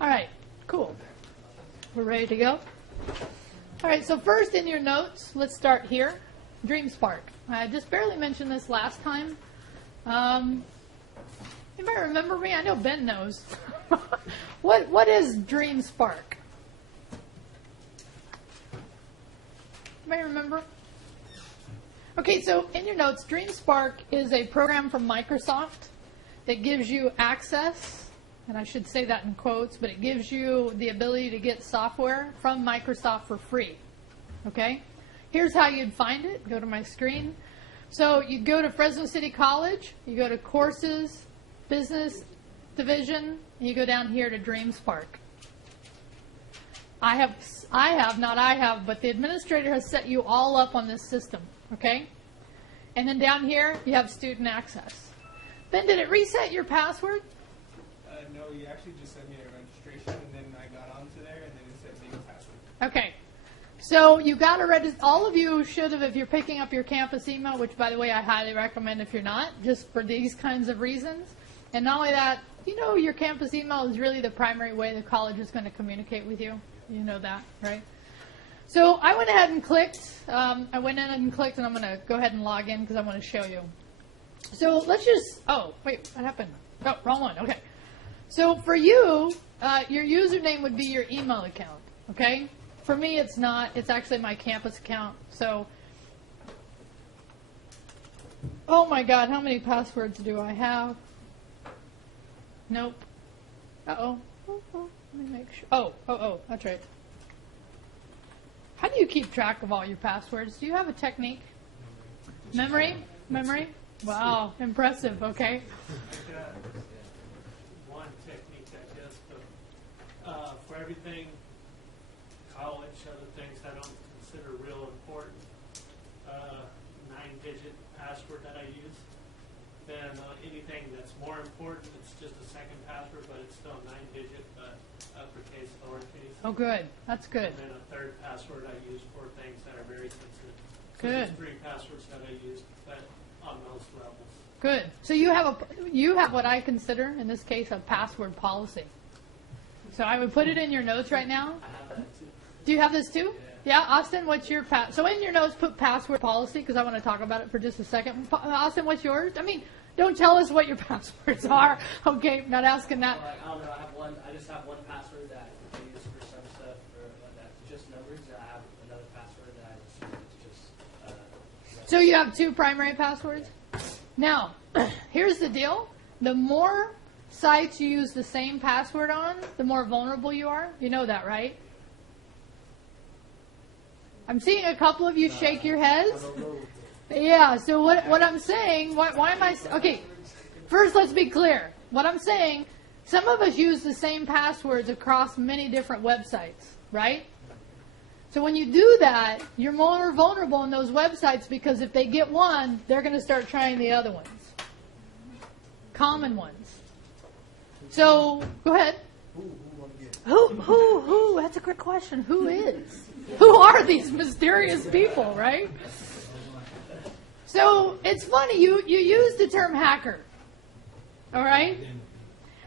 All right, cool. We're ready to go? All right, so first in your notes, let's start here. DreamSpark. I just barely mentioned this last time. Anybody remember me? I know Ben knows. What is DreamSpark? Anybody remember? Okay, so in your notes, DreamSpark is a program from Microsoft that gives you access, and I should say that in quotes, but it gives you the ability to get software from Microsoft for free. Okay? Here's how you'd find it. Go to my screen. So you go to Fresno City College, you go to Courses, Business Division, and you go down here to DreamSpark. But the administrator has set you all up on this system, okay? And then down here, you have student access. Ben, did it reset your password? No, you actually just sent me a registration, and then I got onto there, and then it said legal password. Okay. So you got to register. All of you should have, if you're picking up your campus email, which, by the way, I highly recommend if you're not, just for these kinds of reasons. And not only that, you know your campus email is really the primary way the college is going to communicate with you. You know that, right? So I went ahead and clicked. and I'm going to go ahead and log in because I want to show you. So let's just, oh, wait, what happened? Oh, wrong one, okay. So for you, your username would be your email account, okay? For me, it's not. It's actually my campus account. So, oh my God, how many passwords do I have? Nope. Uh-oh. Let me make sure. Oh, that's right. How do you keep track of all your passwords? Do you have a technique? Memory? Wow, impressive, okay. One technique I guess, but for everything, college, other things I don't consider real important, 9-digit password that I use. Then anything that's more important, it's just a second password, but it's still 9-digit, but uppercase, lowercase. Oh, good. That's good. And then a third password I use for things that are very sensitive. So Good. there's 3 passwords that I use, but on most levels. Good. So you have what I consider, in this case, a password policy. So I would put it in your notes right now. I have that too. Do you have this too? Yeah, Austin, what's your So in your notes, put password policy because I want to talk about it for just a second. Austin, what's yours? I mean, don't tell us what your passwords are. Okay, not asking that. Like, I don't know. I just have one password that I use for some stuff, or that's just numbers. And I have another password that I just. So you have 2 primary passwords? Now, here's the deal. The more sites you use the same password on, the more vulnerable you are. You know that, right? I'm seeing a couple of you shake your heads. Yeah, so what I'm saying, why am I... Okay, first let's be clear. What I'm saying, some of us use the same passwords across many different websites, right? So when you do that, you're more vulnerable in those websites because if they get one, they're going to start trying the other ones. Common ones. So, go ahead. Who? That's a great question. Who is? Who are these mysterious people, right? So, it's funny. You use the term hacker. All right?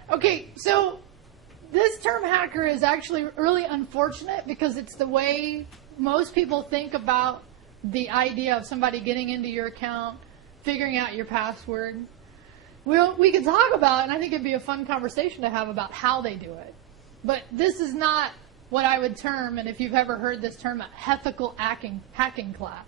Okay, so this term hacker is actually really unfortunate because it's the way most people think about the idea of somebody getting into your account, figuring out your password. We could talk about, and I think it'd be a fun conversation to have about how they do it. But this is not what I would term, and if you've ever heard this term, a ethical hacking class.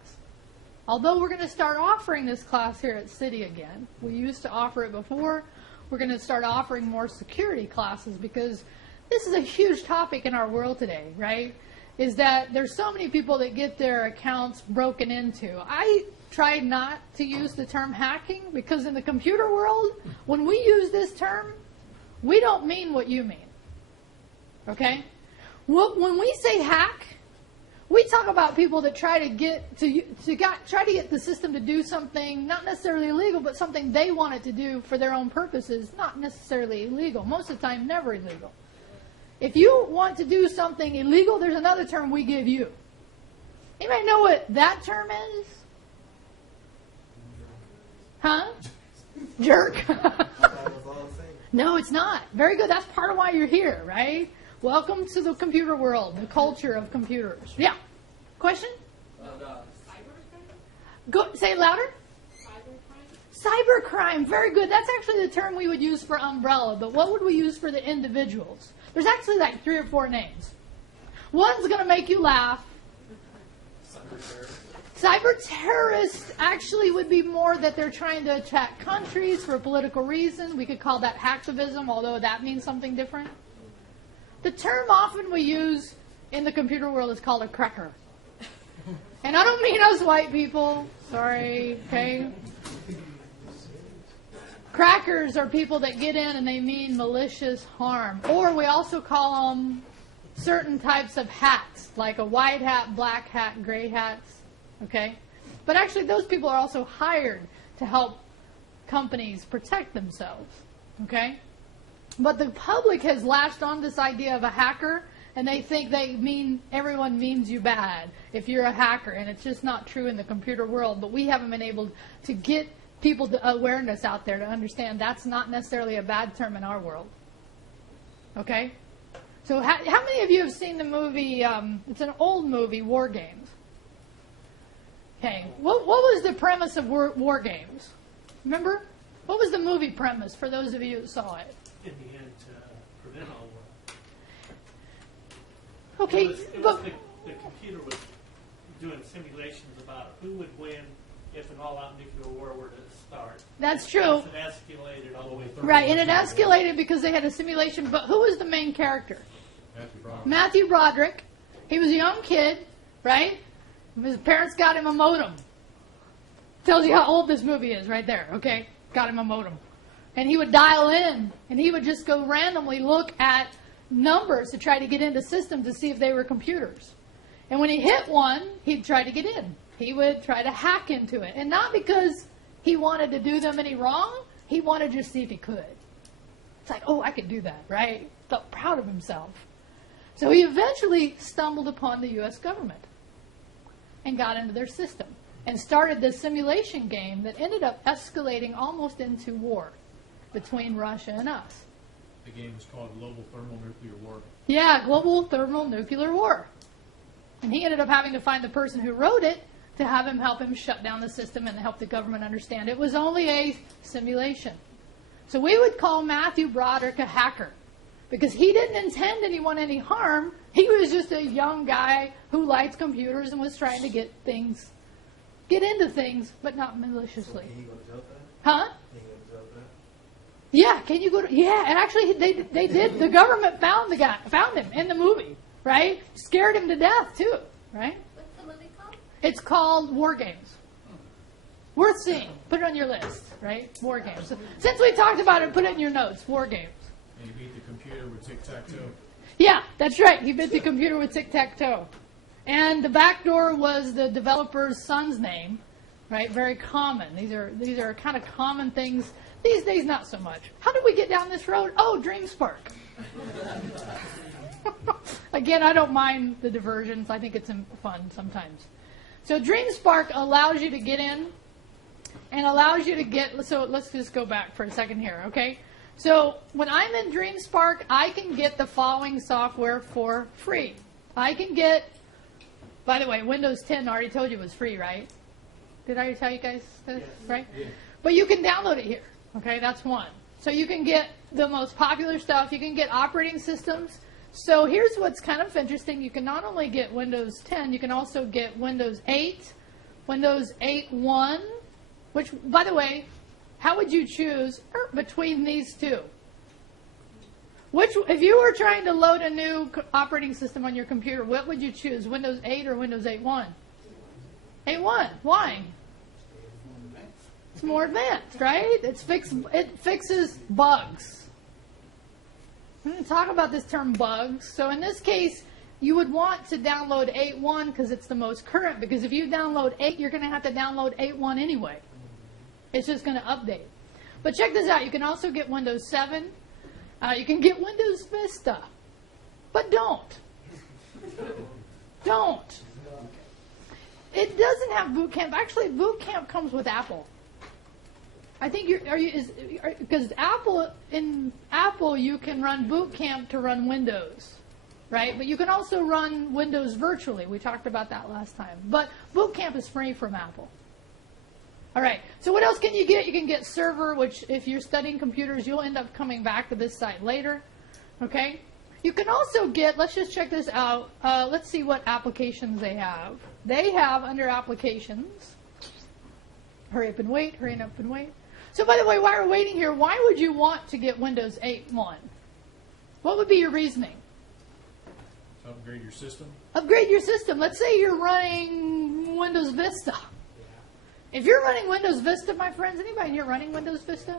Although we're going to start offering this class here at City again. We used to offer it before. We're going to start offering more security classes because this is a huge topic in our world today, right? Is that there's so many people that get their accounts broken into. I try not to use the term hacking because in the computer world, when we use this term, we don't mean what you mean. Okay? When we say hack, we talk about people that try to get the system to do something not necessarily illegal, but something they want it to do for their own purposes, not necessarily illegal. Most of the time, never illegal. If you want to do something illegal, there's another term we give you. Anybody know what that term is? Huh? Jerk. No, it's not. Very good. That's part of why you're here, right? Welcome to the computer world, the culture of computers. Yeah. Question? Go, say it louder. Cybercrime. Very good. That's actually the term we would use for umbrella, but what would we use for the individuals? There's actually like 3 or 4 names. One's going to make you laugh. Cyber terrorists actually would be more that they're trying to attack countries for a political reason. We could call that hacktivism, although that means something different. The term often we use in the computer world is called a cracker. And I don't mean us white people. Sorry, okay? Crackers are people that get in and they mean malicious harm. Or we also call them certain types of hats, like a white hat, black hat, gray hats. Okay? But actually those people are also hired to help companies protect themselves. Okay? But the public has latched on this idea of a hacker, and they think everyone means you bad if you're a hacker, and it's just not true in the computer world. But we haven't been able to get people to awareness out there to understand that's not necessarily a bad term in our world. Okay? So how many of you have seen the movie, it's an old movie, War Games? Okay, what was the premise of War Games? Remember? What was the movie premise for those of you who saw it? In the end, to prevent all war. Okay, The computer was doing simulations about who would win if an all-out nuclear war were to start. That's true. It escalated all the way through. Right, and it escalated because they had a simulation. But who was the main character? Matthew Broderick. He was a young kid, right? His parents got him a modem. Tells you how old this movie is right there, okay? Got him a modem. And he would dial in, and he would just go randomly look at numbers to try to get into systems to see if they were computers. And when he hit one, he'd try to get in. He would try to hack into it. And not because he wanted to do them any wrong, he wanted to just see if he could. It's like, oh, I could do that, right? Felt proud of himself. So he eventually stumbled upon the U.S. government and got into their system and started this simulation game that ended up escalating almost into war between Russia and us. The game was called Global Thermonuclear War. Yeah, Global Thermonuclear War. And he ended up having to find the person who wrote it to have him help him shut down the system and help the government understand it was only a simulation. So we would call Matthew Broderick a hacker because he didn't intend anyone any harm. He was just a young guy who liked computers and was trying to get into things, but not maliciously. So can he go to jail for that? Huh? Can he go to jail for that? Yeah, can you go to... Yeah, and actually they did. The government found him in the movie, right? Scared him to death, too, right? What's the movie called? It's called War Games. Worth seeing. Put it on your list, right? War Games. So, since we talked about it, put it in your notes. War Games. And he beat the computer with tic-tac-toe. Yeah, that's right. He beat the computer with tic-tac-toe. And the back door was the developer's son's name, right? Very common. These are kind of common things. These days, not so much. How did we get down this road? Oh, DreamSpark. Again, I don't mind the diversions. I think it's fun sometimes. So DreamSpark allows you to get in and allows you to get... So let's just go back for a second here, okay? So when I'm in DreamSpark, I can get the following software for free. I can get... By the way, Windows 10, I already told you, was free, right? Did I already tell you guys this, right? Yeah. But you can download it here, okay? That's one. So you can get the most popular stuff. You can get operating systems. So here's what's kind of interesting. You can not only get Windows 10, you can also get Windows 8, Windows 8.1, which, by the way, how would you choose between these two? If you were trying to load a new operating system on your computer, what would you choose, Windows 8 or Windows 8.1? 8.1. Why? It's more advanced, right? It fixes bugs. I'm going to talk about this term bugs. So in this case, you would want to download 8.1 because it's the most current. Because if you download 8, you're going to have to download 8.1 anyway. It's just going to update. But check this out. You can also get Windows 7. You can get Windows Vista. But don't. Don't. It doesn't have Boot Camp. Actually, Boot Camp comes with Apple. I think because in Apple you can run Boot Camp to run Windows, right? But you can also run Windows virtually. We talked about that last time. But Boot Camp is free from Apple. All right. So what else can you get? You can get Server, which if you're studying computers, you'll end up coming back to this site later. Okay. You can also get, let's just check this out. Let's see what applications they have. They have under applications, hurry up and wait, hurry up and wait. So by the way, while we're waiting here, why would you want to get Windows 8.1? What would be your reasoning? Upgrade your system. Upgrade your system. Let's say you're running Windows Vista. If you're running Windows Vista, my friends, anybody here running Windows Vista?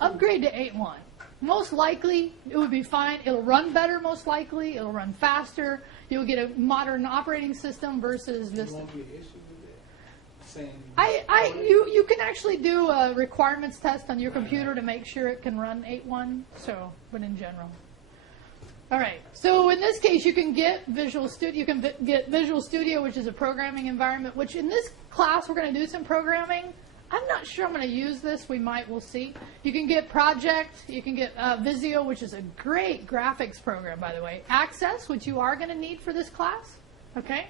Upgrade to 8.1. Most likely, it would be fine. It'll run better, most likely. It'll run faster. You'll get a modern operating system versus Vista. There won't be an issue with that? You can actually do a requirements test on your computer to make sure it can run 8.1. So, but in general. All right. So in this case, you can get Visual Studio. You can get Visual Studio, which is a programming environment. Which in this class, we're going to do some programming. I'm not sure I'm going to use this. We might. We'll see. You can get Project. You can get Visio, which is a great graphics program, by the way. Access, which you are going to need for this class. Okay.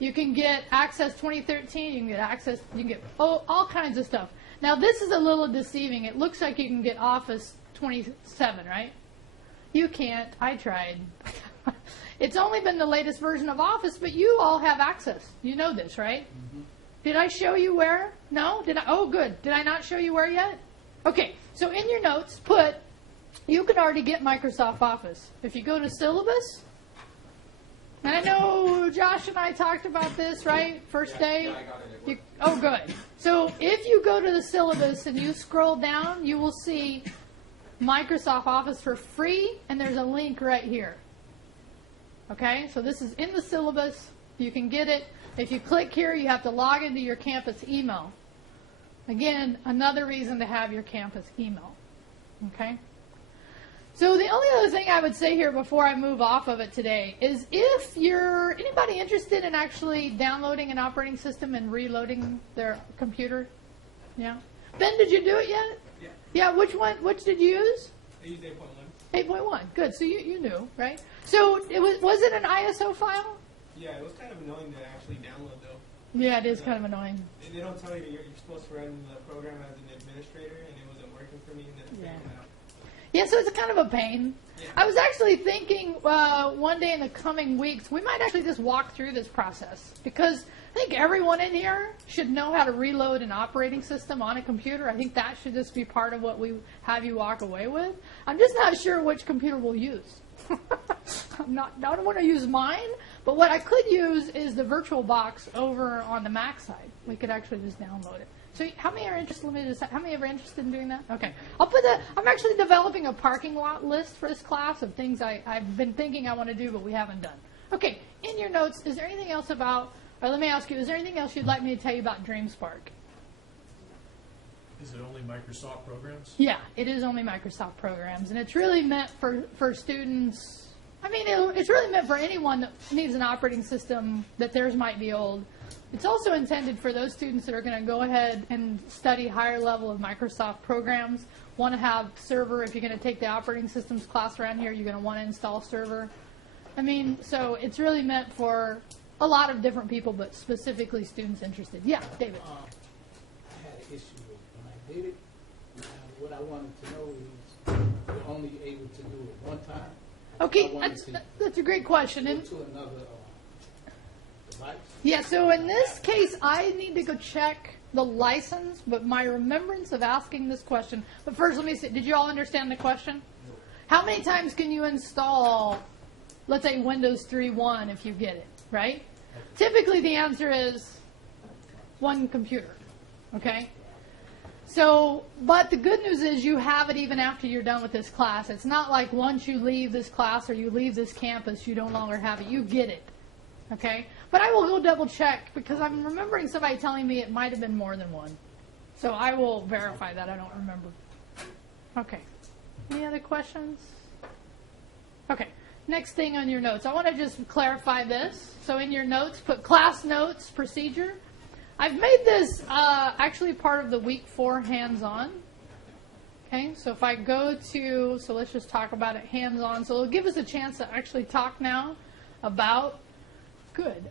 You can get Access 2013. You can get Access. You can get all kinds of stuff. Now this is a little deceiving. It looks like you can get Office 27, right? You can't. I tried. It's only been the latest version of Office, but you all have access. You know this, right? Mm-hmm. Did I show you where? No? Did I? Oh, good. Did I not show you where yet? Okay. So in your notes, you can already get Microsoft Office. If you go to syllabus, and I know Josh and I talked about this, right? First day? Yeah, I got it. Oh, good. So if you go to the syllabus and you scroll down, you will see Microsoft Office for free, and there's a link right here. Okay, so this is in the syllabus. You can get it. If you click here, you have to log into your campus email. Again, another reason to have your campus email. Okay? So the only other thing I would say here before I move off of it today is if you're anybody interested in actually downloading an operating system and reloading their computer? Yeah? Ben, did you do it yet? Yeah. Yeah, which one? Which did you use? I used 8.1. 8.1. Good. So you knew, right? So was it an ISO file? Yeah, it was kind of annoying to actually download, though. Yeah, it is kind of annoying. They don't tell you you're supposed to run the program as an administrator, and it wasn't working for me. And then Yeah. figured it out. Yeah, so it's kind of a pain. Yeah. I was actually thinking one day in the coming weeks, we might actually just walk through this process because I think everyone in here should know how to reload an operating system on a computer. I think that should just be part of what we have you walk away with. I'm just not sure which computer we'll use. I don't want to use mine, but what I could use is the VirtualBox over on the Mac side. We could actually just download it. So how many are interested? How many are interested in doing that? Okay, I'm actually developing a parking lot list for this class of things I've been thinking I want to do, but we haven't done. Okay, in your notes, is there anything else about? Or let me ask you: is there anything else you'd like me to tell you about DreamSpark? Is it only Microsoft programs? Yeah, it is only Microsoft programs, and it's really meant for students. I mean, it's really meant for anyone that needs an operating system that theirs might be old. It's also intended for those students that are going to go ahead and study higher level of Microsoft programs, want to have Server. If you're going to take the operating systems class around here, you're going to want to install Server. I mean, so it's really meant for a lot of different people, but specifically students interested. Yeah, David. I had an issue with when I did it. What I wanted to know is you're only able to do it one time. Okay, that's a great question. Go And to another device. yeah, so in this case, I need to go check the license, but my remembrance of asking this question. But first, let me see. Did you all understand the question? How many times can you install, let's say, Windows 3.1 if you get it, right? Typically, the answer is one computer, okay? So, but the good news is you have it even after you're done with this class. It's not like once you leave this class or you leave this campus, you no longer have it. You get it, okay? But I will go double check because I'm remembering somebody telling me it might have been more than one. So I will verify that. I don't remember. Okay. Any other questions? Okay. Next thing on your notes. I want to just clarify this. So in your notes, put class notes procedure. I've made this actually part of the week 4 hands-on. Okay, so if I go to, so let's just talk about it hands-on. So it'll give us a chance to actually talk now about,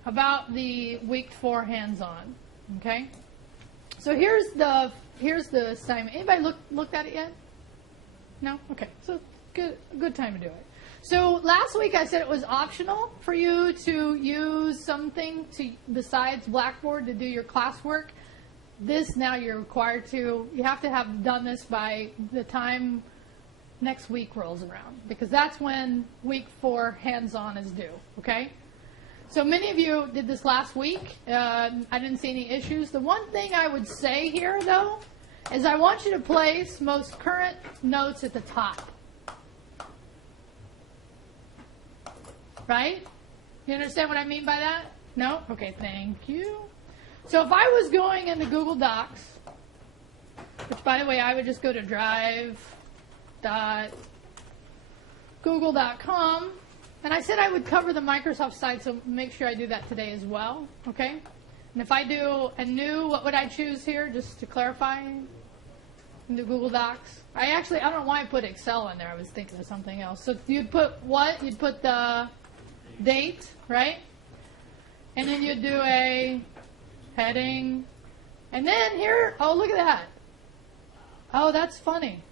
about the week 4 hands-on. Okay, so here's the assignment. Anybody looked at it yet? No? Okay, so good time to do it. So last week I said it was optional for you to use something besides Blackboard to do your classwork. This now you're required to. You have to have done this by the time next week rolls around, because that's when week 4 hands-on is due. Okay? So many of you did this last week. I didn't see any issues. The one thing I would say here, though, is I want you to place most current notes at the top. Right? You understand what I mean by that? No? Okay, thank you. So if I was going into Google Docs, which, by the way, I would just go to drive.google.com, and I said I would cover the Microsoft site, so make sure I do that today as well, okay? And if I do a new, what would I choose here, just to clarify? Into Google Docs. I don't know why I put Excel in there. I was thinking of something else. So you'd put what? You'd put the date, right? And then you'd do a heading. And then here, oh, look at that. Oh, that's funny.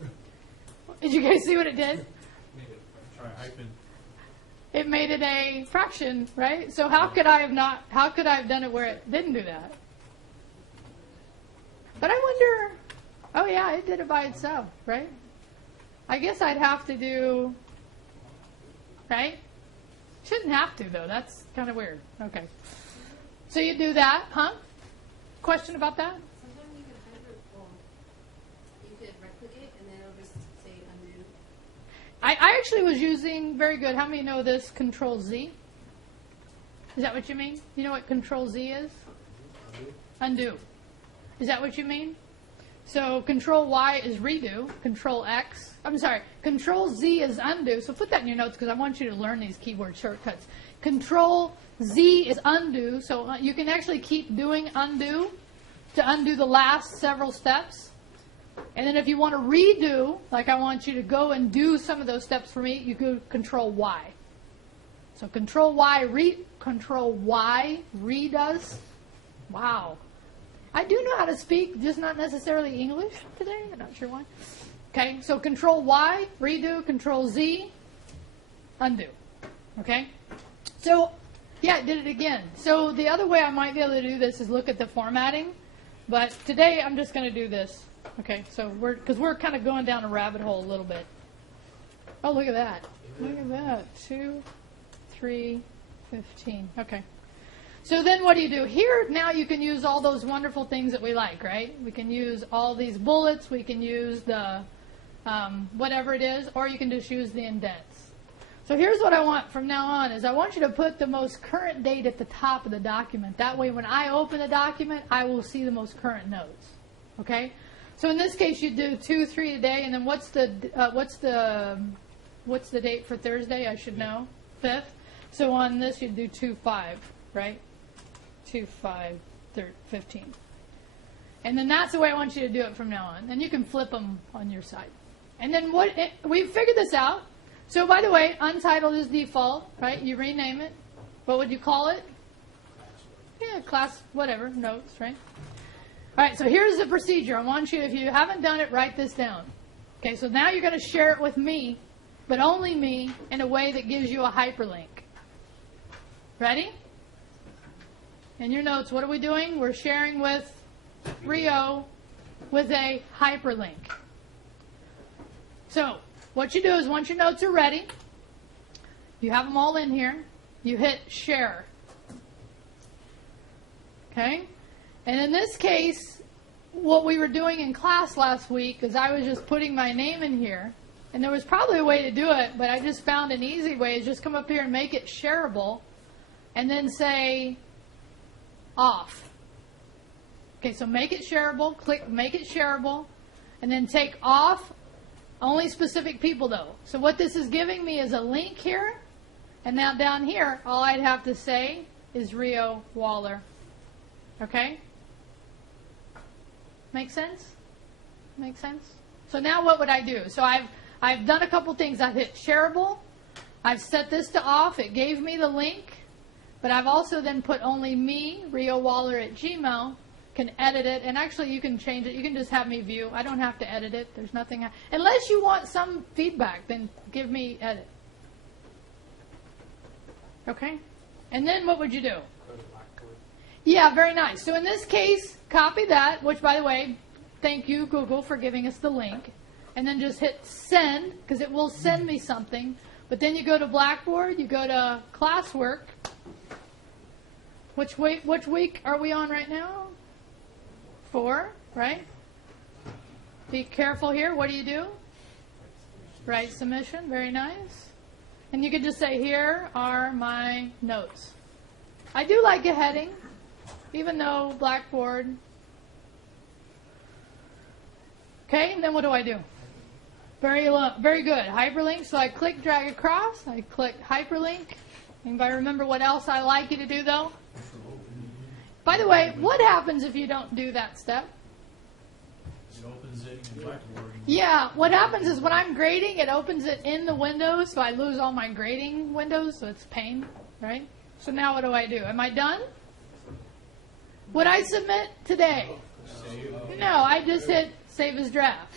Did you guys see what it did? Try hyphen. It made it a fraction, right? So how could I have done it where it didn't do that? But I wonder, oh yeah, it did it by itself, right? I guess I'd have to do, right? Shouldn't have to, though. That's kind of weird. Okay. So you do that, huh? Question about that? Sometimes you could you could right-click it and then it'll just say undo. I actually was using, very good, how many know this, Control Z? Is that what you mean? You know what Control Z is? Undo. Is that what you mean? So Control Y is redo, Control Z is undo. So put that in your notes because I want you to learn these keyboard shortcuts. Control Z is undo, so you can actually keep doing undo to undo the last several steps. And then if you want to redo, like I want you to go and do some of those steps for me, you go Control Y. So Control Y redoes. Wow. I do know how to speak, just not necessarily English today. I'm not sure why. Okay, so Control Y, redo, Control Z, undo. Okay? So, yeah, I did it again. So the other way I might be able to do this is look at the formatting. But today I'm just going to do this. Okay, so because we're kind of going down a rabbit hole a little bit. Oh, look at that. Look at that. 2, 3, 15. Okay. So then what do you do? Here, now you can use all those wonderful things that we like, right? We can use all these bullets. We can use the whatever it is, or you can just use the indents. So here's what I want from now on is I want you to put the most current date at the top of the document. That way when I open the document, I will see the most current notes. Okay? So in this case, you do 2-3 today, and then what's the date for Thursday? I should know. 5th. So on this, you do 2-5, right? 2-5-15. And then that's the way I want you to do it from now on. And you can flip them on your side. And then we've figured this out. So by the way, untitled is default, right? You rename it. What would you call it? Yeah, class, whatever, notes, right? All right, so here's the procedure. I want you, if you haven't done it, write this down. Okay, so now you're going to share it with me, but only me, in a way that gives you a hyperlink. Ready? In your notes, what are we doing? We're sharing with Rio with a hyperlink. So what you do is once your notes are ready, you have them all in here, you hit share. Okay? And in this case, what we were doing in class last week is I was just putting my name in here. And there was probably a way to do it, but I just found an easy way is just come up here and make it shareable and then say off. Okay, so make it shareable, click make it shareable, and then take off only specific people though. So what this is giving me is a link here, and now down here, all I'd have to say is Rio Waller. Okay? Make sense? Make sense? So now what would I do? So I've done a couple things. I've hit shareable. I've set this to off. It gave me the link. But I've also then put only me, Rio Waller at Gmail, can edit it. And actually you can change it. You can just have me view. I don't have to edit it. There's nothing. Unless you want some feedback, then give me edit. Okay? And then what would you do? Yeah, very nice. So in this case, copy that, which, by the way, thank you, Google, for giving us the link. And then just hit send, because it will send me something. But then you go to Blackboard, you go to Classwork. Which week are we on right now? 4, right? Be careful here. What do? Write submission. Very nice. And you can just say, here are my notes. I do like a heading, even though Blackboard. Okay, and then what do? Very good. Hyperlink. So I click, drag across. I click hyperlink. Anybody remember what else I like you to do, though? By the way, what happens if you don't do that step? It opens it in Blackboard. Yeah, what happens is when I'm grading, it opens it in the window, so I lose all my grading windows, so it's pain, right? So now what do? Am I done? Would I submit today? No, I just hit save as draft.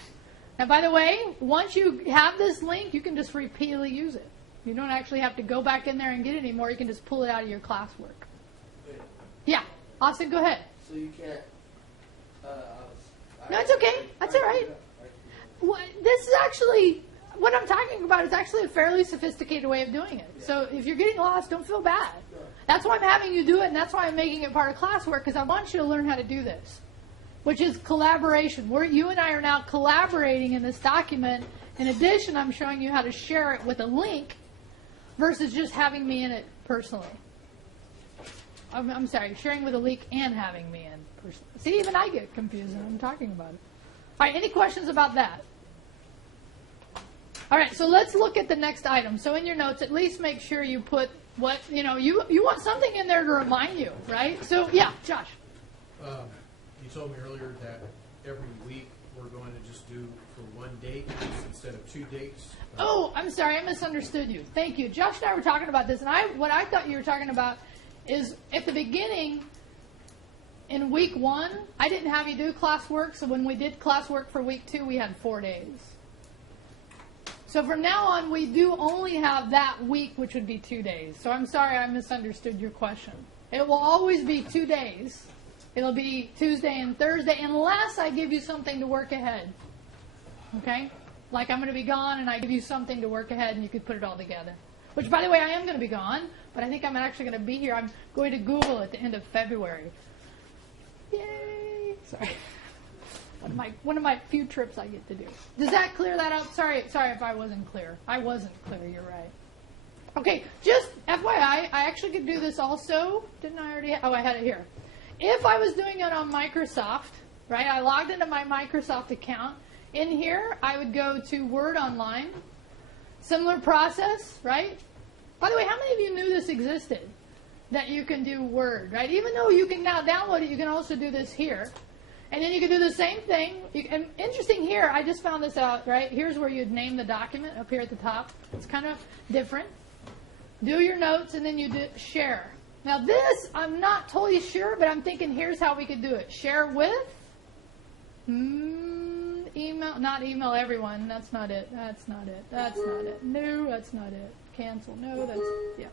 Now, by the way, once you have this link, you can just repeatedly use it. You don't actually have to go back in there and get it anymore. You can just pull it out of your classwork. Yeah, Austin, go ahead. So you can't. No, it's okay. That's all right. This is actually, what I'm talking about is actually a fairly sophisticated way of doing it. So if you're getting lost, don't feel bad. That's why I'm having you do it, and that's why I'm making it part of classwork, because I want you to learn how to do this, which is collaboration. You and I are now collaborating in this document. In addition, I'm showing you how to share it with a link versus just having me in it personally. I'm sorry, sharing with a link and having me in personally. See, even I get confused when I'm talking about it. All right, any questions about that? All right, so let's look at the next item. So in your notes, at least make sure you put what, you want something in there to remind you, right? So, yeah, Josh. You told me earlier that every week we're going to just do for one date instead of 2 dates. Oh, I'm sorry, I misunderstood you. Thank you. Josh and I were talking about this, and what I thought you were talking about is at the beginning, in week 1, I didn't have you do classwork, so when we did classwork for week 2, we had 4 days. So from now on, we do only have that week, which would be 2 days. So I'm sorry I misunderstood your question. It will always be 2 days. It'll be Tuesday and Thursday, unless I give you something to work ahead. Okay? Like I'm going to be gone, and I give you something to work ahead, and you could put it all together. Which, by the way, I am going to be gone, but I think I'm actually going to be here. I'm going to Google at the end of February. Yay! Sorry. One of my few trips I get to do. Does that clear that up? Sorry if I wasn't clear. I wasn't clear. You're right. Okay, just FYI, I actually could do this also. Didn't I already? I had it here. If I was doing it on Microsoft, right? I logged into my Microsoft account. In here, I would go to Word Online. Similar process, right? By the way, how many of you knew this existed? That you can do Word, right? Even though you can now download it, you can also do this here. And then you can do the same thing. And interesting here, I just found this out, right? Here's where you'd name the document up here at the top. It's kind of different. Do your notes, and then you do share. Now this, I'm not totally sure, but I'm thinking here's how we could do it. Share with, email, not email everyone. That's not it. That's not it. That's not it. No, that's not it. Cancel. No, that's, yeah.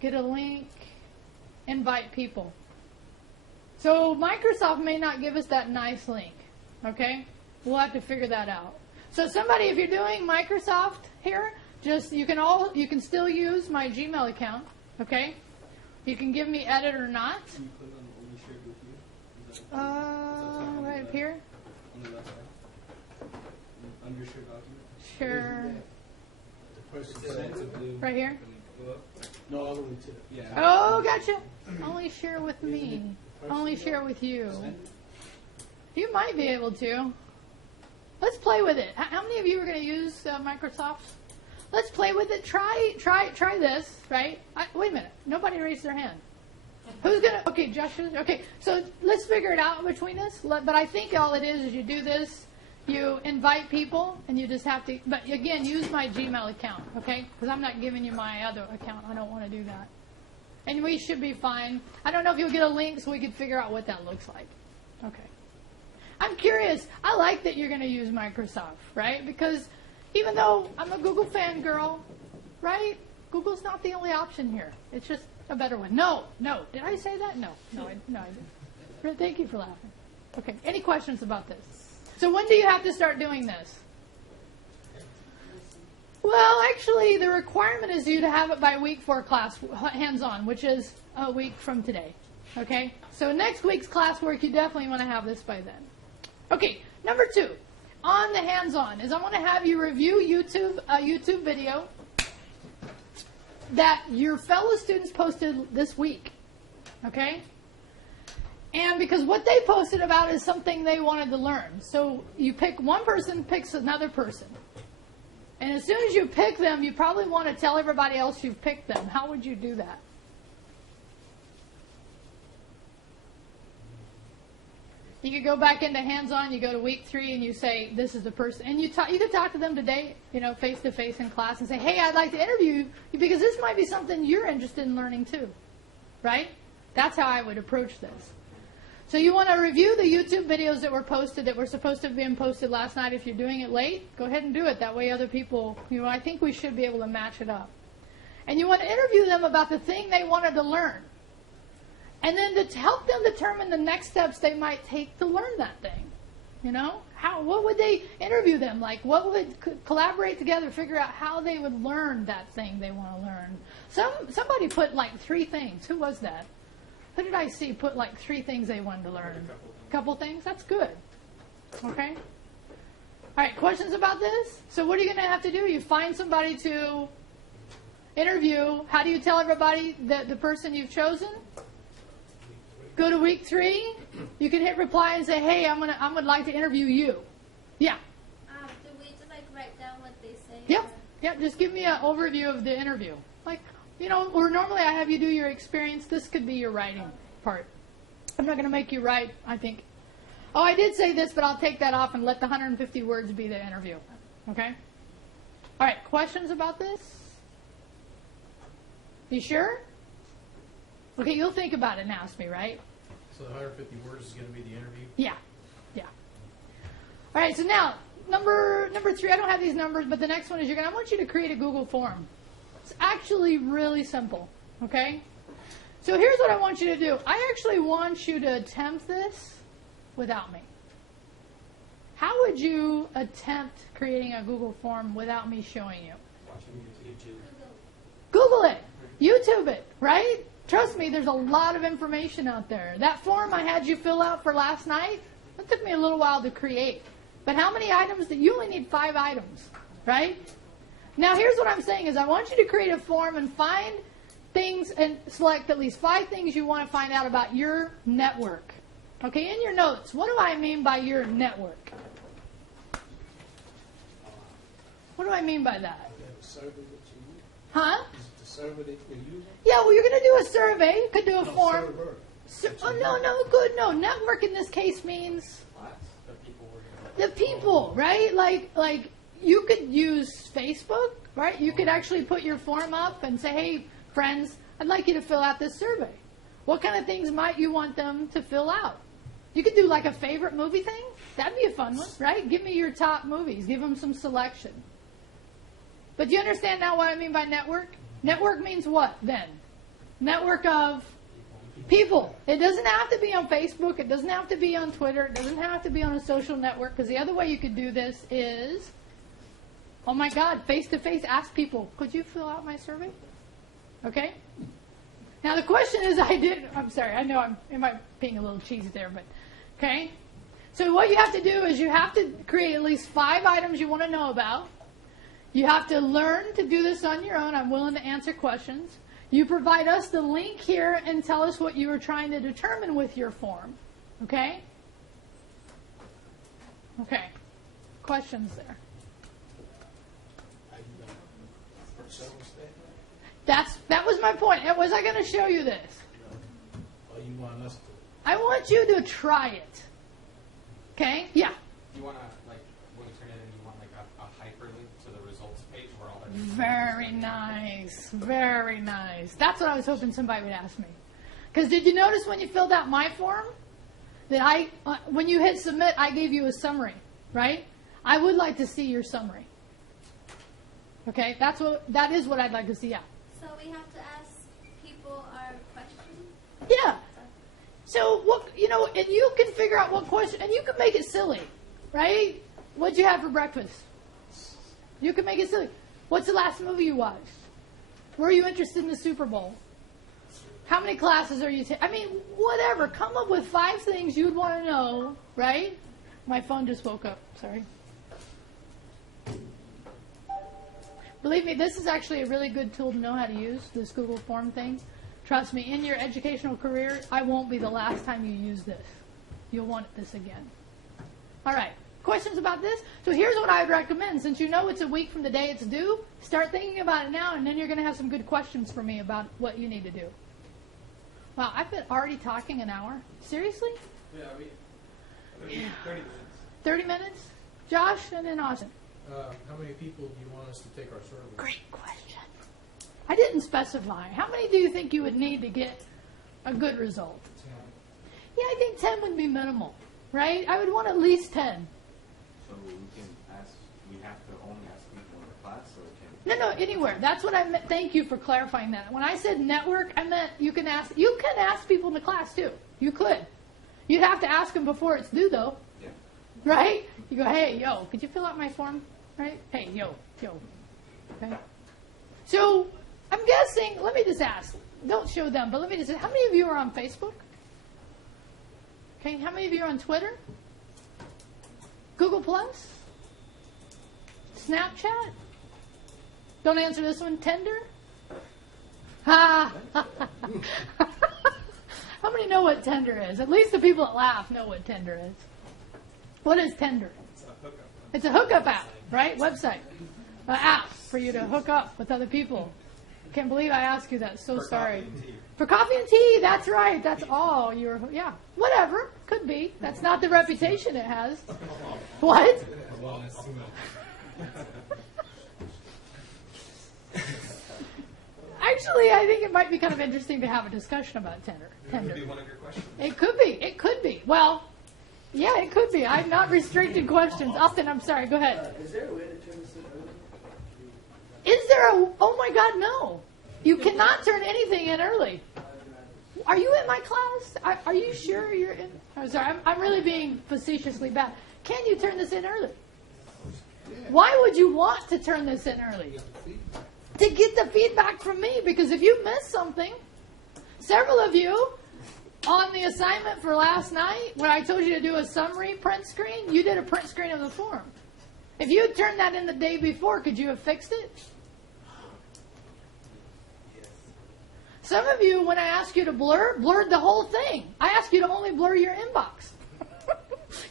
Get a link. Invite people. So Microsoft may not give us that nice link, okay? We'll have to figure that out. So somebody, if you're doing Microsoft here, just you can still use my Gmail account, okay? You can give me edit or not. Can you click on only shared with you? Right up here. On the left side. Under shared document. Share. The person Right here. Go up. No, all the way to the. Yeah. Oh, gotcha. Only share with me. Only share with you. You might be able to. Let's play with it. How many of you are going to use Microsoft? Let's play with it. Try this, right? Wait a minute. Nobody raised their hand. Who's gonna? Okay, Josh. Okay, so let's figure it out between us. But I think all it is you do this, you invite people, and you just have to. But again, use my Gmail account, okay? Because I'm not giving you my other account. I don't want to do that. And we should be fine. I don't know if you'll get a link so we can figure out what that looks like. Okay. I'm curious. I like that you're going to use Microsoft, right? Because even though I'm a Google fangirl, right? Google's not the only option here. It's just a better one. No. Did I say that? No, I didn't. Thank you for laughing. Okay. Any questions about this? So when do you have to start doing this? Well, actually, the requirement is you to have it by week 4 class hands-on, which is a week from today. Okay? So next week's classwork, you definitely want to have this by then. Okay, number 2, on the hands-on, is I want to have you review a YouTube video that your fellow students posted this week. Okay? And because what they posted about is something they wanted to learn. So you pick one person, picks another person. And as soon as you pick them, you probably want to tell everybody else you've picked them. How would you do that? You could go back into hands-on, you go to week 3, and you say, this is the person. And you could talk to them today, face-to-face in class, and say, hey, I'd like to interview you because this might be something you're interested in learning too. Right? That's how I would approach this. So you want to review the YouTube videos that were posted, that were supposed to have been posted last night. If you're doing it late, go ahead and do it. That way other people, I think we should be able to match it up. And you want to interview them about the thing they wanted to learn. And then to help them determine the next steps they might take to learn that thing. What would they interview them like? What would collaborate together, figure out how they would learn that thing they want to learn. Somebody put like 3 things. Who was that? Who did I see put like 3 things they wanted to learn? A couple things? That's good. Okay? All right, questions about this? So what are you going to have to do? You find somebody to interview. How do you tell everybody the person you've chosen? Go to week 3. You can hit reply and say, hey, I would like to interview you. Yeah. Do we just write down what they say? Yep. Just give me an overview of the interview. Or normally I have you do your experience. This could be your writing part. I'm not going to make you write, I think. Oh, I did say this, but I'll take that off and let the 150 words be the interview. Okay? All right, questions about this? You sure? Okay, you'll think about it and ask me, right? So the 150 words is going to be the interview? Yeah. All right, so now, number 3, I don't have these numbers, but the next one is I want you to create a Google form. It's actually really simple, okay? So here's what I want you to do. I actually want you to attempt this without me. How would you attempt creating a Google form without me showing you? Watching YouTube. Google it. YouTube it, right? Trust me, there's a lot of information out there. That form I had you fill out for last night, it took me a little while to create. But how many items? You only need 5 items, right? Now, here's what I'm saying is I want you to create a form and find things and select at least 5 things you want to find out about your network. Okay, in your notes, what do I mean by your network? What do I mean by that? Huh? Is it the server that you're using? Yeah, well, you're going to do a survey. You could do a form. Server. No. Network in this case means the people, right? Like you could use Facebook, right? You could actually put your form up and say, hey, friends, I'd like you to fill out this survey. What kind of things might you want them to fill out? You could do like a favorite movie thing. That'd be a fun one, right? Give me your top movies. Give them some selection. But do you understand now what I mean by network? Network means what then? Network of people. It doesn't have to be on Facebook. It doesn't have to be on Twitter. It doesn't have to be on a social network. Because the other way you could do this is, oh my God, face-to-face, ask people, could you fill out my survey? Okay? Now the question is, I'm sorry, I know I might being a little cheesy there, but, okay? So what you have to do is you have to create at least 5 items you want to know about. You have to learn to do this on your own. I'm willing to answer questions. You provide us the link here and tell us what you were trying to determine with your form. Okay? Okay. Questions there? That was my point. Was I going to show you this? want us to? I want you to try it. Okay? Yeah. You want to, like, when you turn it in, you want, like, a hyperlink to the results page where all that... Very nice. Very nice. That's what I was hoping somebody would ask me. Because did you notice when you filled out my form that when you hit submit, I gave you a summary, right? I would like to see your summary. Okay? That is what I'd like to see, yeah. So we have to ask people our questions? Yeah. So, and you can figure out what question, and you can make it silly, right? What'd you have for breakfast? You can make it silly. What's the last movie you watched? Were you interested in the Super Bowl? How many classes are you taking? I mean, whatever. Come up with 5 things you'd want to know, right? My phone just woke up. Sorry. Believe me, this is actually a really good tool to know how to use, this Google Form thing. Trust me, in your educational career, I won't be the last time you use this. You'll want this again. All right. Questions about this? So here's what I would recommend. Since you know it's a week from the day it's due, start thinking about it now, and then you're going to have some good questions for me about what you need to do. Wow, I've been already talking an hour. Seriously? Yeah, 30 minutes. 30 minutes? Josh, and then Austin. How many people do you want us to take our survey? Great question. I didn't specify. How many do you think you would need to get a good result? 10. Yeah, I think 10 would be minimal, right? I would want at least 10. So we have to only ask people in the class, or can... No, anywhere. That's what I meant. Thank you for clarifying that. When I said network, I meant you can ask people in the class too. You could. You'd have to ask them before it's due though. Yeah. Right? You go, hey, yo, could you fill out my form? Right? Hey, yo. Okay. So, I'm guessing, let me just ask. Don't show them, but let me just ask, how many of you are on Facebook? Okay, how many of you are on Twitter? Google Plus? Snapchat? Don't answer this one. Tinder? Ha! How many know what Tinder is? At least the people that laugh know what Tinder is. What is Tinder? It's a hookup. It's a hookup app, right? Website. An app for you to hook up with other people. Can't believe I asked you that. So sorry. Coffee and tea. For coffee and tea, that's right. That's all you're, yeah. Whatever. Could be. That's not the reputation it has. What? Actually, I think it might be kind of interesting to have a discussion about Tinder. It would be one of your questions. It could be. It could be. Well, yeah, it could be. I've not restricted questions. Austin, I'm sorry. Go ahead. Is there a way to turn this in early? Is there a... Oh, my God, no. You cannot turn anything in early. Are you in my class? Are you sure you're in? I'm sorry. I'm really being facetiously bad. Can you turn this in early? Why would you want to turn this in early? To get the feedback from me. Because if you miss something, several of you on the assignment for last night, when I told you to do a summary print screen, you did a print screen of the form. If you had turned that in the day before, could you have fixed it? Some of you, when I asked you to blurred the whole thing. I asked you to only blur your inbox.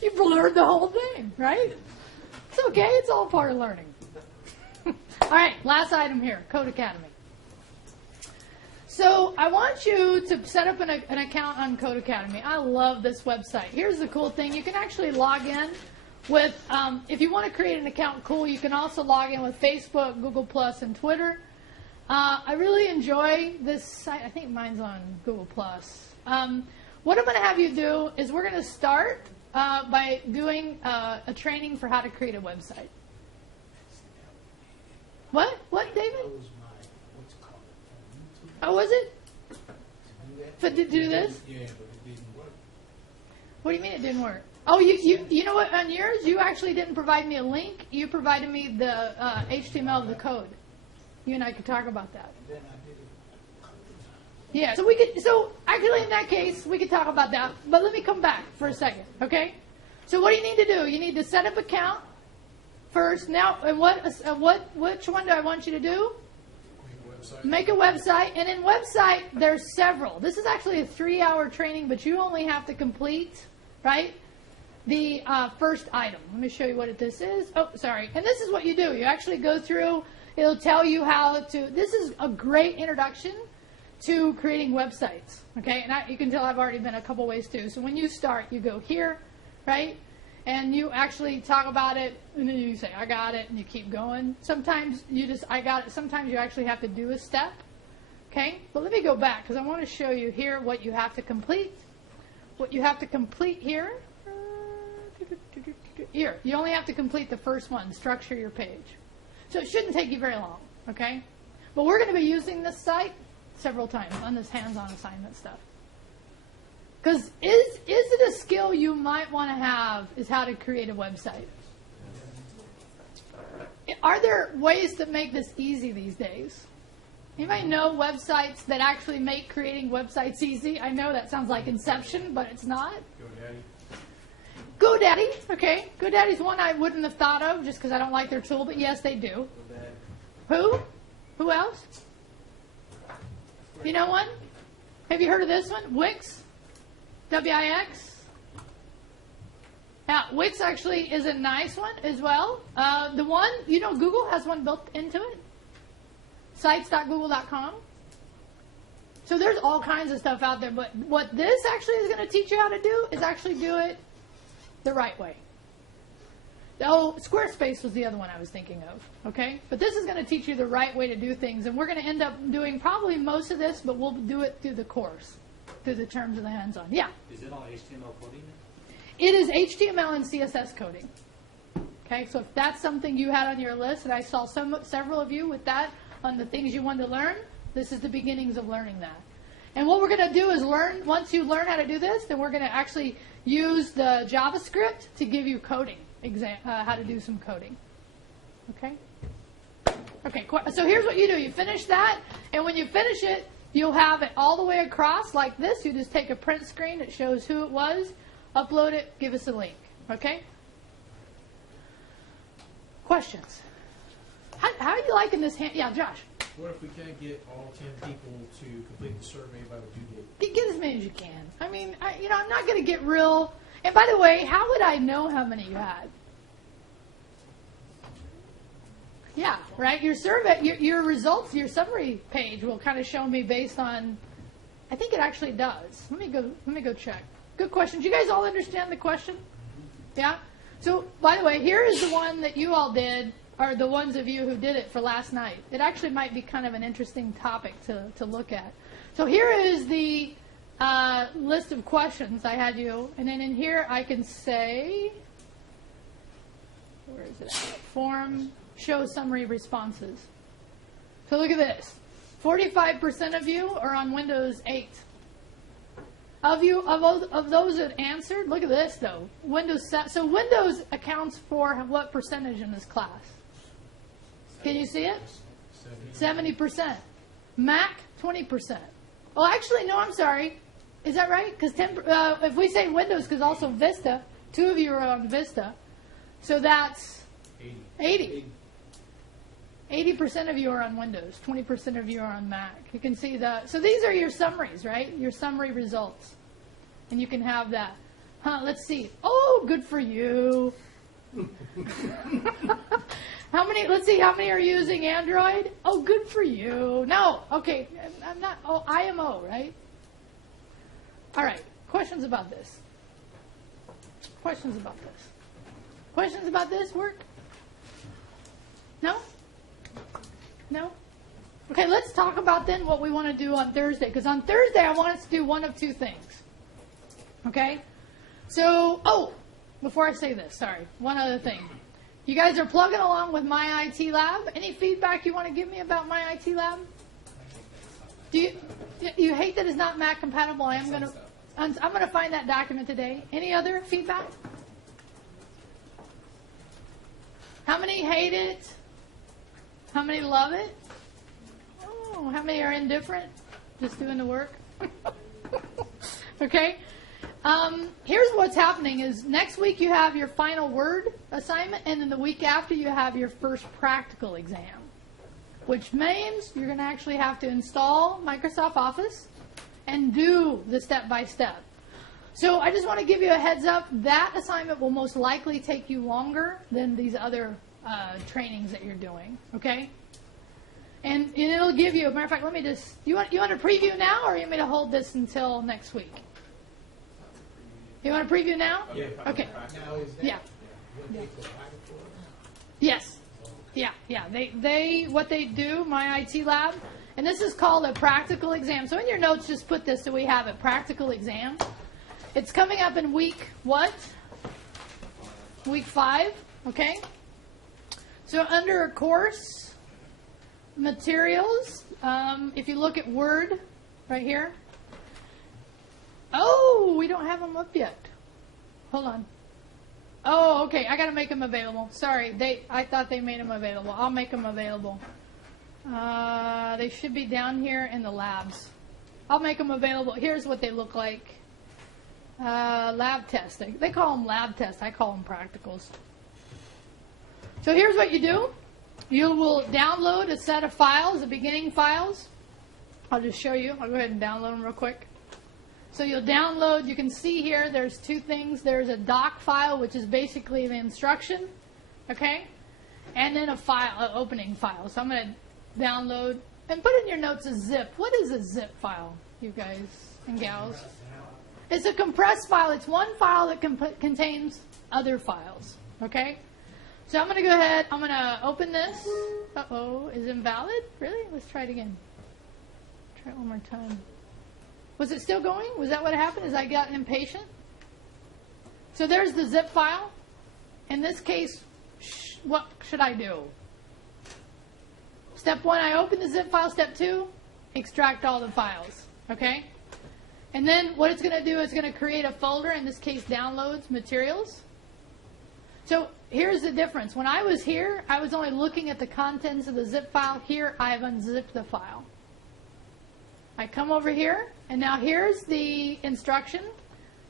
You blurred the whole thing, right? It's okay. It's all part of learning. All right, last item here, Codecademy. So I want you to set up an account on Codecademy. I love this website. Here's the cool thing. You can actually log in with, if you want to create an account, cool. You can also log in with Facebook, Google+, and Twitter. I really enjoy this site. I think mine's on Google+. What I'm going to have you do is we're going to start by doing a training for how to create a website. What? What, David? That was my, what's it called? Oh, was it? To do this? Yeah, but it didn't work. What do you mean it didn't work? Oh, you know what? On yours, you actually didn't provide me a link. You provided me the HTML of the code. You and I could talk about that. Then I did it a couple of times. Yeah, so we could. So actually, in that case, we could talk about that. But let me come back for a second, okay? So what do you need to do? You need to set up an account first. Now, and which one do I want you to do? Make a website. And in website, there's several. This is actually a 3-hour training, but you only have to complete, right, the first item. Let me show you what this is. Oh, sorry. And this is what you do. You actually go through. It'll tell you how to. This is a great introduction to creating websites, okay? And you can tell I've already been a couple ways too. So when you start, you go here, right? And you actually talk about it, and then you say, I got it, and you keep going. Sometimes you just, I got it. Sometimes you actually have to do a step, okay? But let me go back, because I want to show you here what you have to complete. What you have to complete here. Here, you only have to complete the first one, structure your page. So it shouldn't take you very long, okay? But we're going to be using this site several times on this hands-on assignment stuff. Because is it a skill you might want to have is how to create a website? Are there ways to make this easy these days? Anybody know websites that actually make creating websites easy? I know that sounds like Inception, but it's not. GoDaddy, okay. GoDaddy's one I wouldn't have thought of just because I don't like their tool, but yes, they do. Who? Who else? You know one? Have you heard of this one? Wix? W-I-X? Yeah, Wix actually is a nice one as well. The one, you know, Google has one built into it. Sites.google.com. So there's all kinds of stuff out there, but what this actually is going to teach you how to do is actually do it the right way. Oh, Squarespace was the other one I was thinking of, okay? But this is going to teach you the right way to do things, and we're going to end up doing probably most of this, but we'll do it through the course, through the terms of the hands-on. Yeah? Is it all HTML coding? It is HTML and CSS coding. Okay, so if that's something you had on your list, and I saw several of you with that on the things you wanted to learn, this is the beginnings of learning that. And what we're going to do is learn, once you learn how to do this, then we're going to actually use the JavaScript to give you coding, how to do some coding. Okay? Okay, so here's what you do. You finish that, and when you finish it, you'll have it all the way across like this. You just take a print screen that shows who it was, upload it, give us a link. Okay? Questions? How are you liking this? Yeah, Josh. What if we can't get all 10 people to complete the survey by the due date? Get as many as you can. I mean, I'm not going to get real. And by the way, how would I know how many you had? Yeah, right. Your survey, your results, your summary page will kind of show me based on. I think it actually does. Let me go check. Good question. Do you guys all understand the question? Yeah. So, by the way, here is the one that you all did, or the ones of you who did it for last night. It actually might be kind of an interesting topic to look at. So here is the list of questions I had you, and then in here I can say, where is it at? Form, show summary responses. So look at this. 45% of you are on Windows 8. Of those that answered, look at this though. So Windows accounts for what percentage in this class? Can you see it? 70%. Mac, 20%. Well, actually, no, I'm sorry. Is that right? Because if we say Windows, because also Vista, 2 of you are on Vista, so that's 80. 80% of you are on Windows. 20% of you are on Mac. You can see that. So these are your summaries, right? Your summary results. And you can have that. Let's see. Oh, good for you. Let's see, how many are using Android? Oh, good for you. No, okay. I'm not, IMO, right? All right. Questions about this? Questions about this? Questions about this work? No? No? Okay, let's talk about then what we want to do on Thursday. Because on Thursday, I want us to do one of two things. Okay? So, before I say this, sorry, one other thing. You guys are plugging along with My IT Lab. Any feedback you want to give me about My IT Lab? Do you hate that it's not Mac compatible? I'm going to find that document today. Any other feedback? How many hate it? How many love it? Oh, how many are indifferent? Just doing the work? Okay. Here's what's happening is next week you have your final Word assignment, and then the week after you have your first practical exam, which means you're going to actually have to install Microsoft Office and do the step-by-step. So I just want to give you a heads up. That assignment will most likely take you longer than these other trainings that you're doing, okay? And it'll give you, matter of fact, let me just, you want to preview now, or you want me to hold this until next week? You want to preview now? Yeah. Okay. Now, is that Yeah. what they provide for? Yes. Yeah. They what they do, my IT lab, and this is called a practical exam. So in your notes, just put this so we have it, practical exam. It's coming up in week what? Week 5, okay? So under a course, materials, if you look at Word right here. Oh, we don't have them up yet. Hold on. Oh, okay. I got to make them available. Sorry, I thought they made them available. I'll make them available. They should be down here in the labs. I'll make them available. Here's what they look like. Lab testing. They call them lab tests. I call them practicals. So here's what you do. You will download a set of files, the beginning files. I'll just show you. I'll go ahead and download them real quick. So you'll download, you can see here, there's two things. There's a doc file, which is basically the instruction, okay? And then a file, an opening file. So I'm going to download, and put in your notes a zip. What is a zip file, you guys and gals? It's a compressed file. It's one file that contains other files, okay? So I'm going to go ahead, I'm going to open this. Uh-oh, is it invalid? Really? Let's try it again. Try it one more time. Was it still going? Was that what happened? Is I got impatient? So there's the zip file. In this case, what should I do? Step 1, I open the zip file. Step 2, extract all the files. Okay? And then what it's going to do is going to create a folder, in this case, downloads, materials. So here's the difference. When I was here, I was only looking at the contents of the zip file. Here, I've unzipped the file. I come over here, and now here's the instruction.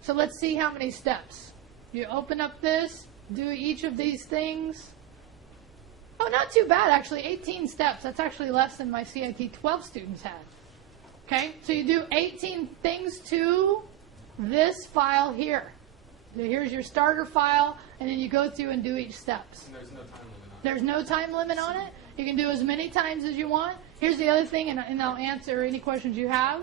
So let's see how many steps. You open up this, do each of these things. Oh, not too bad, actually. 18 steps. That's actually less than my CIT12 students had. Okay, so you do 18 things to this file here. So here's your starter file, and then you go through and do each steps. And there's no time limit on it. There's no time limit on it. You can do as many times as you want. Here's the other thing, and I'll answer any questions you have.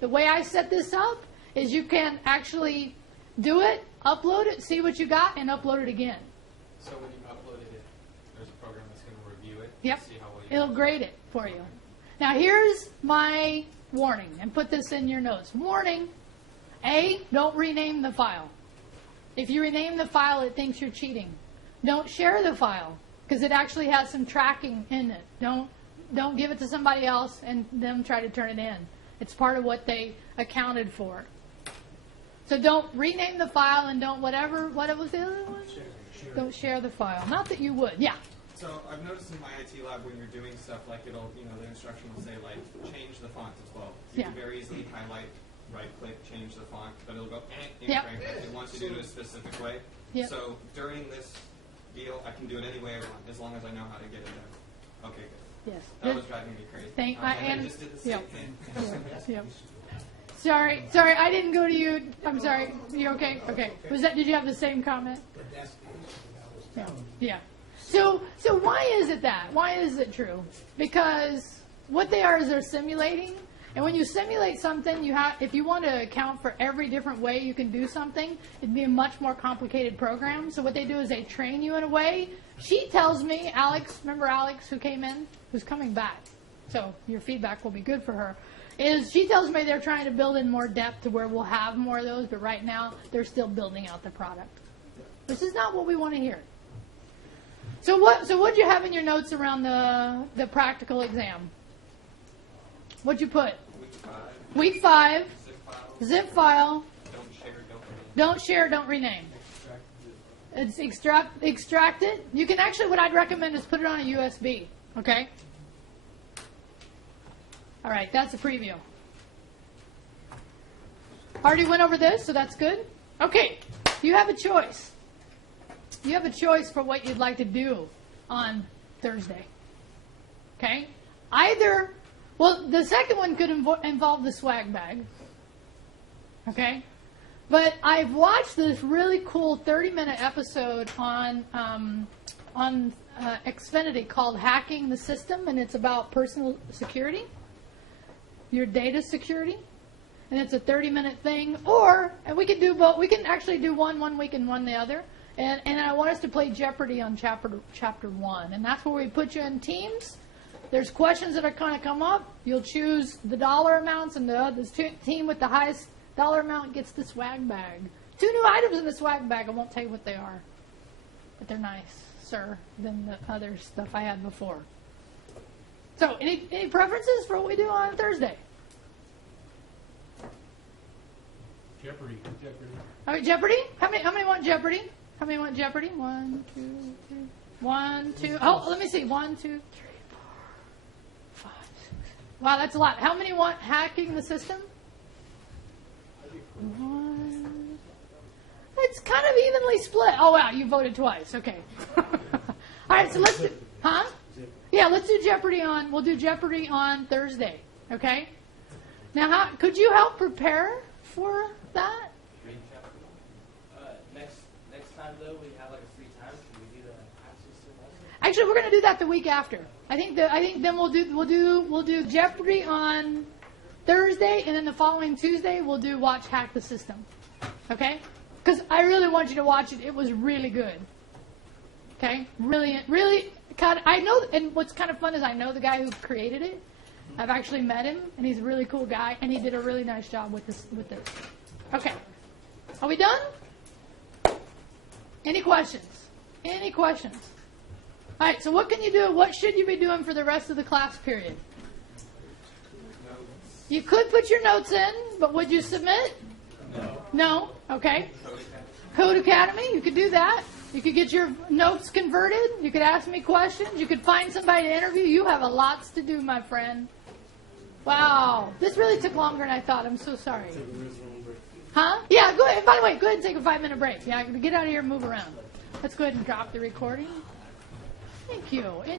The way I set this up is you can actually do it, upload it, see what you got, and upload it again. So when you uploaded it, there's a program that's going to review it. Yep. See how well you It'll grade it for you. Now here's my warning, and put this in your notes. Warning, A, don't rename the file. If you rename the file, it thinks you're cheating. Don't share the file, because it actually has some tracking in it. Don't give it to somebody else and them try to turn it in. It's part of what they accounted for. So don't rename the file, and don't what was the other one? Don't share the file. Not that you would. Yeah. So I've noticed in my IT lab when you're doing stuff like the instruction will say like change the font as well. You Yeah. can very easily highlight, right click, change the font, but it'll go Yep. incorrect. It wants you to do it a specific way. Yep. So during this deal, I can do it any way I want as long as I know how to get it there. Okay, good. Yes. That was driving me crazy. And I just did the same yep. thing. Yep. Sorry, I didn't go to you. I'm sorry. You okay? Okay. Did you have the same comment? But that's the issue I was Yeah. telling you. Yeah. So why is it that? Why is it true? Because what they are is they're simulating, and when you simulate something, if you want to account for every different way you can do something, it'd be a much more complicated program. So what they do is they train you in a way. She tells me, Alex, remember Alex who came in, who's coming back. So your feedback will be good for her. She tells me they're trying to build in more depth to where we'll have more of those, but right now they're still building out the product. This is not what we want to hear. So what'd you have in your notes around the practical exam? What'd you put? Week 5. Week 5, Zip file. zip file, Don't share, don't share, don't don't rename. rename. It's extract it. You can actually, what I'd recommend is put it on a USB, okay? All right, that's a preview. Already went over this, so that's good. Okay, you have a choice. You have a choice for what you'd like to do on Thursday. Okay? The second one could involve the swag bag. Okay? But I've watched this really cool 30-minute episode on Xfinity called Hacking the System, and it's about personal security, your data security. And it's a 30-minute thing, and we can do both. We can actually do one week and one the other. And I want us to play Jeopardy on chapter 1, and that's where we put you in teams. There's questions that are kind of come up. You'll choose the dollar amounts, and the team with the highest dollar amount gets the swag bag. 2 new items in the swag bag. I won't tell you what they are, but they're nicer than the other stuff I had before. So, any preferences for what we do on Thursday? Jeopardy. All right, Jeopardy. How many want Jeopardy? How many want Jeopardy? 1, 2, 3. 1, 2. Oh, let me see. 1, 2, 3, 4, 5, 6. Wow, that's a lot. How many want Hacking the System? 1. It's kind of evenly split. Oh, wow, you voted twice. Okay. All right, so let's do. Huh? Yeah, let's do Jeopardy on. We'll do Jeopardy on Thursday. Okay. Now, could you help prepare for that? Next time though, we have like a free time. Can we do the hack system also? Actually, we're going to do that the week after. I think then we'll do Jeopardy on Thursday, and then the following Tuesday we'll do Watch Hack the System. Okay? Because I really want you to watch it. It was really good. Okay? Really. I know, and what's kind of fun is I know the guy who created it. I've actually met him, and he's a really cool guy, and he did a really nice job with this. Okay. Are we done? Any questions? Any questions? All right, so what can you do? What should you be doing for the rest of the class period? You could put your notes in, but would you submit? No? Okay. Codecademy, you could do that. You could get your notes converted. You could ask me questions. You could find somebody to interview. You have a lots to do, my friend. Wow. This really took longer than I thought. I'm so sorry. Huh? Yeah, go ahead. By the way, go ahead and take a 5-minute break. Yeah, get out of here and move around. Let's go ahead and drop the recording. Thank you.